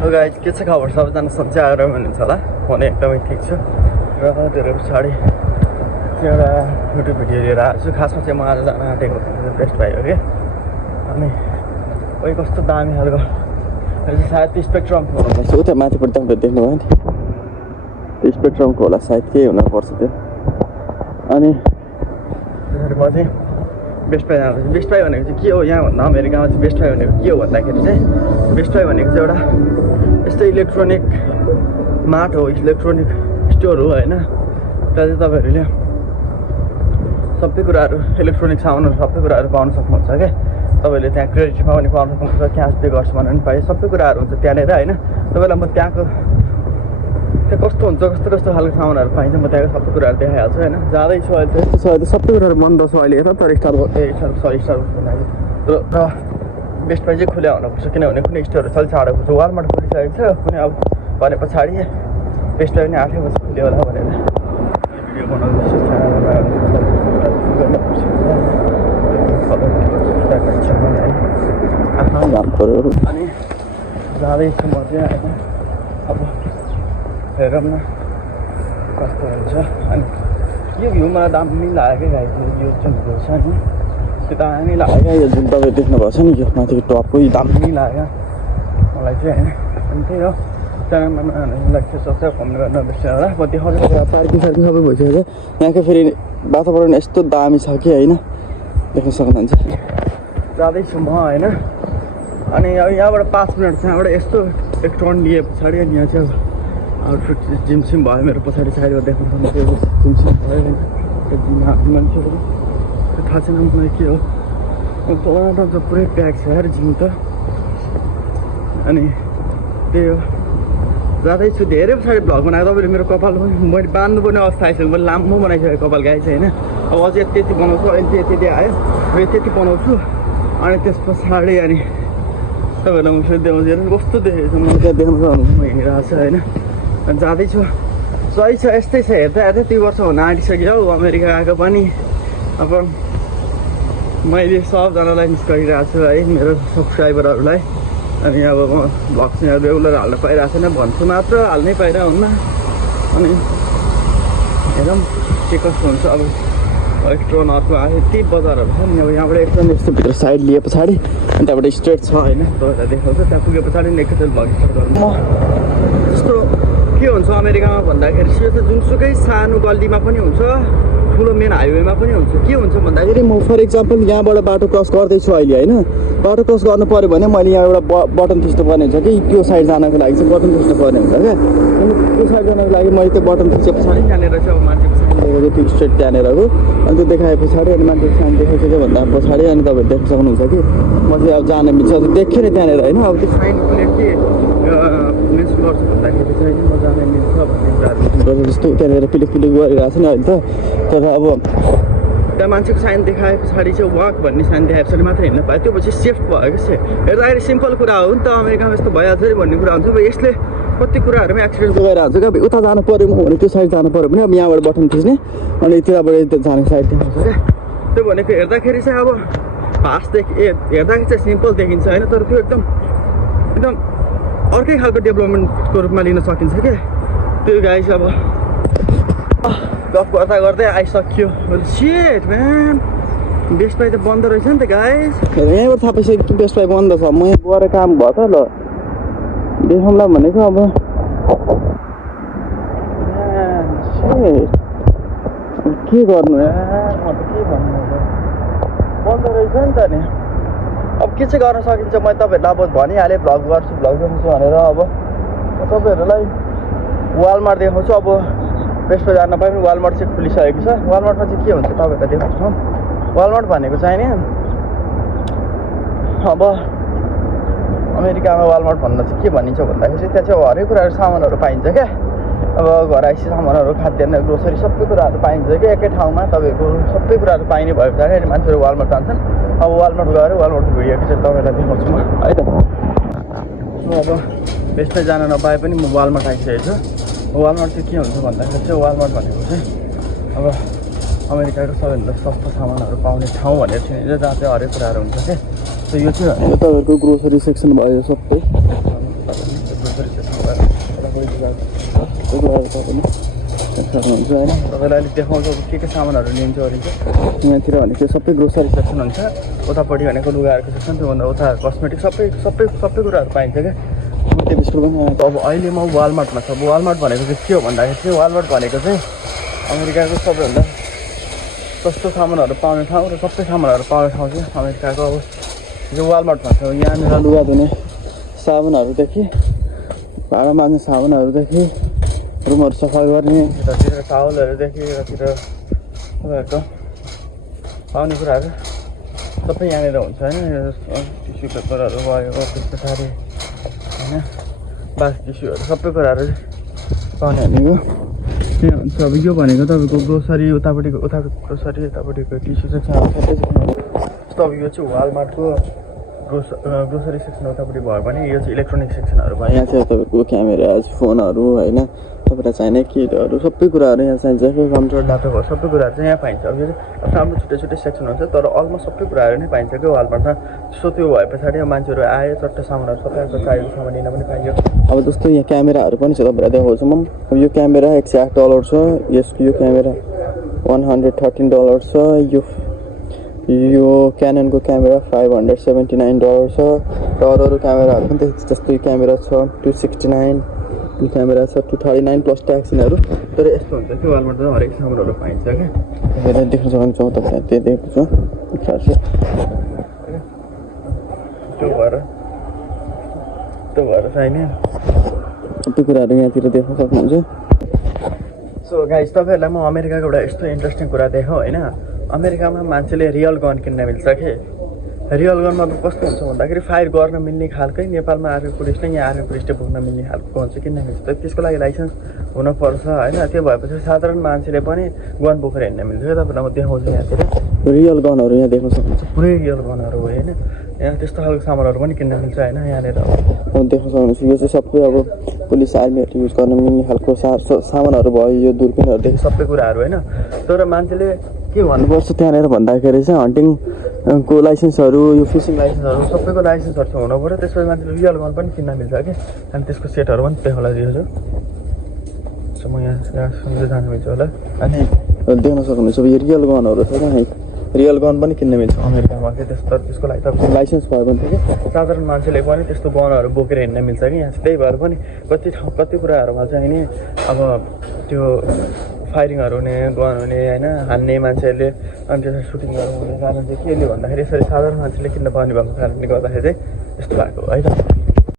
Guys के छ खबर सबैजना सन्चै आएर हुनुहुन्छ होला फोन एकदमै ठिक छ र त्यो पछाडि एउटा युट्युब भिडियो लिएर आएको छु खासमा चाहिँ म आज जान आँटेको बेस्ट बाई हो कि अनि कोही कस्तो दामी खालको सायद स्पेक्ट्रम हुनुपर्छ उता माथिपट्टि तपाईँले देख्नुभयो नि त्यो स्पेक्ट्रमको होला सायद केही हुनुपर्छ त्यो अनि म चाहिँ बेस्ट बाई जाँदैछु बेस्ट बाई भनेको चाहिँ के हो यहाँभन्दा अमेरिकामा चाहिँ बेस्ट बाई भनेको के हो भन्दाखेरि चाहिँ बेस्ट बाई भनेको चाहिँ एउटा यस्तो इलेक्ट्रोनिक मार्ट हो इलेक्ट्रोनिक स्टोर हो होइन त्यहाँ चाहिँ तपाईँहरूले सबै कुराहरू इलेक्ट्रोनिक सामानहरू सबै कुराहरू पाउन सक्नुहुन्छ क्या तपाईँले त्यहाँ क्रेडिटमा पनि पाउन सक्नुहुन्छ क्यास पे गर्छु भने पनि पाएँ सबै कुराहरू हुन्छ त्यहाँनिर होइन तपाईँलाई म त्यहाँ कस्तो हुन्छ कस्तो कस्तो खालको सामानहरू पाइन्छ म त्यहाँको सबै कुराहरू देखाइहाल्छु होइन जाँदैछु अहिले चाहिँ यस्तो छ अहिले सबै कुराहरू बन्द छ अहिले यता तर स्टार र बेस्ट बाई चाहिँ खुल्या हुनुपर्छ किनभने कुनै स्टोरहरू चाहिँ छाडेको छ वालमार्ट खोलिसकेको छ कुनै अब भने पछाडि बेस्ट बाई पनि 8 बजी खुल्यो होला भनेर भिडियो बनाउँदैछु अनि जाँदैछु म चाहिँ होइन अब हेरौँ न कस्तो हुन्छ अनि यो भ्यू मलाई दामी लाग्यो क्या गाई यो जुन भ्यू छ नि त्यो दामी लाग्यो क्या यो जुन तपाईँ देख्नुभएको छ नि यो माथिको टपको यो दामी लाग्यो मलाई चाहिँ होइन अनि त्यही हो च्यानलमा सब्सक्राइब कमेन्ट गर्न बिर्सिनु होला म देखाउँछु पार्किङ सार्किङ सबै भइसक्यो यहाँको फेरि वातावरण यस्तो दामी छ कि होइन देख्न सक्नुहुन्छ जाँदैछु म होइन अनि अब यहाँबाट 5 मिनट छ यहाँबाट यस्तो एक टर्न लिए पछाडि अनि यहाँ चाहिँ आउटफिट जिमसिम भयो मेरो पछाडि साइडमा देख्नु सक्नुहुन्छ जिमसिम भयो होइन जिम मान्छेहरू त्यो थाहा छैन मलाई के हो तल त पुरै प्याक छ यार जिम त अनि त्यही हो जाँदैछु धेरै पछाडि भ्लग बनाएको तपाईँले मेरो कपाल पनि मैले बाँध्नुपर्ने अवस्था आइसक्यो मैले लामो बनाइसकेँ कपाल गाई चाहिँ होइन अब अझै त्यति बनाउँछु अहिले त्यति आयो फेरि त्यति बनाउँछु अनि त्यस पछाडि अनि तपाईँहरूलाई म फेरि देखाउँछु हेर्नु कस्तो देखेको छ मलाई त्यहाँ देख्नु सक्नुहुन्छ म हिँडिरहेको छु होइन अनि जाँदैछु सही छ यस्तै छ हेर्दा हेर्दै 3 वर्ष हुन आँटिसक्यो हौ अमेरिका आएको पनि अब मैले सबजनालाई मिस गरिरहेको छु है मेरो सब्सक्राइबरहरूलाई अनि अब म भ्लग चाहिँ रेगुलर हाल्न पाइरहेको छैन भन्छु मात्र हाल्नै पाइरहेको हुन्न अनि हेरौँ के कस्तो हुन्छ अब एक ट्रन अर्को आयो यति बजारहरू छ नि अब यहाँबाट एकदम यस्तो भित्र साइड लिए पछाडि अनि त्यहाँबाट स्ट्रेट छ होइन तपाईँलाई देखाउँछ त्यहाँ पुगे पछाडि एकैचोटि भ्लग स्टार्ट गर्नु म जस्तो के हुन्छ अमेरिकामा भन्दाखेरि यो त जुनसुकै सानो गल्लीमा पनि हुन्छ ठुलो मेन हाइवेमा पनि हुन्छ के हुन्छ भन्दाखेरि म फर इक्जाम्पल यहाँबाट बाटो क्रस गर्दैछु अहिले होइन बाटो क्रस गर्नु पऱ्यो भने मैले यहाँ एउटा बटन थिच्नु पर्ने हुन्छ कि त्यो साइड जानको लागि चाहिँ बटन थिच्नु पर्ने हुन्छ क्या अनि त्यो साइड जानको लागि मैले त्यो बटन थिचे पछाडि त्यहाँनिर चाहिँ अब मान्छेको साइन देखेको त्यो स्ट्रेट त्यहाँनिरको अनि त्यो देखाए पछाडि अनि मान्छेको साइन देखाइसक्यो भन्दा पछाडि अनि तपाईँहरू देख्न सक्नुहुन्छ कि म चाहिँ अब जान मिल्छ देख्यो नि त्यहाँनिर होइन अब त्यो साइन प्लेट के मिन्स गर्छु भन्दाखेरि चाहिँ म जान मिल्छ भन्ने कुराहरू जस्तो त्यहाँनिर पिलिक पिलिक गरिरहेको छ नि अहिले त तर अब त्यहाँ मान्छेको साइन देखाए पछाडि चाहिँ वाक भन्ने साइन देखाए पछाडि मात्र हिँड्न पायो त्यो पछि सेफ भयो कि हेर्दाखेरि सिम्पल कुरा हो नि त अमेरिकामा यस्तो भइहाल्छ नि भन्ने कुरा हुन्छ अब यसले कति कुराहरूमा एक्सिडेन्ट गइरहेको हुन्छ क्या उता जानु पऱ्यो भने त्यो साइड जानु पऱ्यो भने अब यहाँबाट बटन थिच्ने अनि त्यताबाट जाने साइड देखाउँछ क्या त्यो भनेको हेर्दाखेरि चाहिँ अब फास्ट हेर्दाखेरि चाहिँ सिम्पल देखिन्छ होइन तर त्यो एकदम एकदम अर्कै खालको डेभलपमेन्टको रूपमा लिन सकिन्छ क्या त्यो गाई चाहिँ अब गफ गर्दा गर्दै आइसक्यो सेट म्यान बेस्ट बाई त बन्द रहेछ नि त गाइस यहाँबाट थाहा पाइसक्यो कि बेस्ट बाई बन्द छ म यहाँ गएर काम भयो त ल देखाउँला भनेको अब के गर्नु यार म त के भन्नु बन्द रहेछ नि त नि अब के चाहिँ गर्न सकिन्छ मैले तपाईँहरूलाई अब भनिहालेँ भ्लग गर्छु भनेर अब तपाईँहरूलाई वालमार्ट देखाउँछु अब बेस्ट बाई जान पाए पनि वालमार्ट चाहिँ खुलिसकेको छ वालमार्टमा चाहिँ के हुन्छ तपाईँहरूलाई देखाउँछु वालमार्ट भनेको चाहिँ नि अब अमेरिकामा वालमार्ट भन्दा चाहिँ के भनिन्छ भन्दाखेरि त्यहाँ चाहिँ हरेक कुराहरू सामानहरू पाइन्छ क्या अब घराइसी सामानहरू खाद्यान्न ग्रोसरी सबै कुराहरू पाइन्छ क्या एकै ठाउँमा तपाईँको सबै कुराहरू पाइने भयो पछाडि अनि मान्छेहरू वालमार्ट जान्छन् अब वालमार्ट गएर वालमार्टको भिडियो चाहिँ तपाईँलाई देखाउँछु म है त अब बेस्ट बाई जान नपाए पनि म वालमार्ट आइसकेको छु वालमार्ट चाहिँ के हुन्छ भन्दाखेरि चाहिँ वालमार्ट भनेको चाहिँ अब अमेरिकाको सबैभन्दा सस्तो सामानहरू पाउने ठाउँ भनेर चिनिन्छ जहाँ चाहिँ हरेक कुराहरू हुन्छ क्या सो यो चाहिँ तपाईँहरूको ग्रोसरी सेक्सन भयो सबै लुगाहरू तपाईँले सक्नुहुन्छ होइन। तपाईँलाई अलिक देखाउँछु अब के सामानहरू लिन्छ ओरिन्छ। यहाँतिर भनेको सबै ग्रोसरी सेक्सन हुन्छ, उतापट्टि भनेको लुगाहरूको सेक्सन, त्योभन्दा उता कस्मेटिक सबै कुराहरू पाइन्छ क्या। त्यो बिस्कुट पनि अब अहिले म वालमार्टमा छ। वालमार्ट भनेको चाहिँ के हो भन्दाखेरि चाहिँ वालमार्ट भनेको चाहिँ अमेरिकाको सबैभन्दा सस्तो सामानहरू पाउने ठाउँ र सबै सामानहरू पाउने ठाउँ चाहिँ अमेरिकाको अब यो वालमार्ट भन्छ। यहाँनिर लुगा धुने साबुनहरूदेखि भाँडा माझ्ने साबुनहरूदेखि रुमहरू सफा गर्ने यतातिर टावलहरूदेखि यतातिर तपाईँहरूको पाउने कुराहरू सबै यहाँनिर हुन्छ होइन। टिस्यु पेपरहरू भयो, अफिस पछाडि होइन, बास टिस्युहरू सबै कुराहरू पाउने भनेको त्यहाँ हुन्छ। अब यो भनेको तपाईँको ग्रोसरी उतापट्टिको ग्रोसरी यतापट्टिको टिस्यु सेक्सन सबै जस्तो अब यो चाहिँ वालमार्टको ग्रोसरी सेक्सन उतापट्टि भयो भने यो चाहिँ इलेक्ट्रोनिक सेक्सनहरू भयो। यहाँ चाहिँ तपाईँको क्यामेराज, फोनहरू होइन, तपाईँलाई चाहिने किटहरू सबै कुराहरू यहाँ चाहिन्छ। कम्प्युटर ल्यापटपहरू सबै कुराहरू चाहिँ यहाँ पाइन्छ। अब यो चाहिँ राम्रो छुट्टै सेक्सन हुन्छ, तर अलमोस्ट सबै कुराहरू नै पाइन्छ क्या वालमार्टमा। सो त्यो भए पछाडि मान्छेहरू आयो चट्ट सामानहरू सबै चाहिएको सामान लिन पनि पाइयो। अब जस्तो यहाँ क्यामेराहरू पनि छ, तपाईँलाई देखाउँछु म। अब यो क्यामेरा $108 छ, यसको यो क्यामेरा $113 छ, यो क्याननको क्यामेरा $579 छ। र अरू क्यामेराहरू पनि जस्तो यो क्यामेरा छ $269, यो क्यामेरा छ $239 प्लस ट्याक्स यिनीहरू। तर यस्तो हुन्छ कि वालमार्टमा हरेक सामानहरू पाइन्छ क्या। तपाईँलाई देख्न सक्नुहुन्छ, तपाईँलाई त्यही दिएको छु खास त्यो भएर चाहिने सबै कुराहरू यहाँतिर देख्न सक्नुहुन्छ। सो गाइस, तपाईँहरूलाई म अमेरिकाको एउटा यस्तो इन्ट्रेस्टिङ कुरा देखाउँ होइन। अमेरिकामा मान्छेले रियल गन किन्न मिल्छ कि। रियल गनमा कस्तो हुन्छ भन्दाखेरि फायर गर्न मिल्ने खालकै नेपालमा आर्मी पुलिसले यहाँ आर्मी पुलिसले बोक्न मिल्ने खालको गन चाहिँ किन्न मिल्छ। त्यसको लागि लाइसेन्स हुनुपर्छ होइन। त्यो भएपछि साधारण मान्छेले पनि गन बोकेर हिँड्न मिल्छ क्या। तपाईँलाई म देखाउँछु यहाँतिर रियल गनहरू यहाँ देख्न सक्नुहुन्छ, पुरै रियल गनहरू हो होइन। यहाँ त्यस्तो खालको सामानहरू पनि किन्न मिल्छ होइन। यहाँनिर अब देख्न सक्नुहुन्छ यो चाहिँ सबै अब पुलिस आर्मीहरू युज गर्न मिल्ने खालको सामानहरू भयो। यो दुर्बिनहरूदेखि सबै कुराहरू होइन। तर मान्छेले के भन्नुपर्छ त्यहाँनिर भन्दाखेरि चाहिँ हन्टिङको लाइसेन्सहरू, यो फिसिङ लाइसेन्सहरू सबैको लाइसेन्सहरू चाहिँ हुनु पऱ्यो। त्यसपछि मान्छेले रियल गन पनि किन्न मिल्छ कि। अनि त्यसको सेटहरू पनि देखाउला दिएको छु म यहाँ सुन्दै जानु मिल्छ होला। अनि देख्न सक्नुहुन्छ अब यो रियल गनहरू छ क्या। रियल गन पनि किन्न मिल्छ अमेरिकामा कि। त्यसको लागि तपाईँको लाइसेन्स भयो भने कि साधारण मान्छेले पनि त्यस्तो गनहरू बोकेर हिँड्न मिल्छ कि यहाँ। त्यही भएर पनि कति कुराहरूमा चाहिँ नि अब त्यो फायरिङहरू हुने, गन हुने होइन, हान्ने मान्छेहरूले अनि त्यसरी सुटिङहरू हुने कारण चाहिँ के भन्दाखेरि यसरी साधारण मान्छेले किन्न पाउने भएको कारणले गर्दाखेरि चाहिँ यस्तो भएको है त।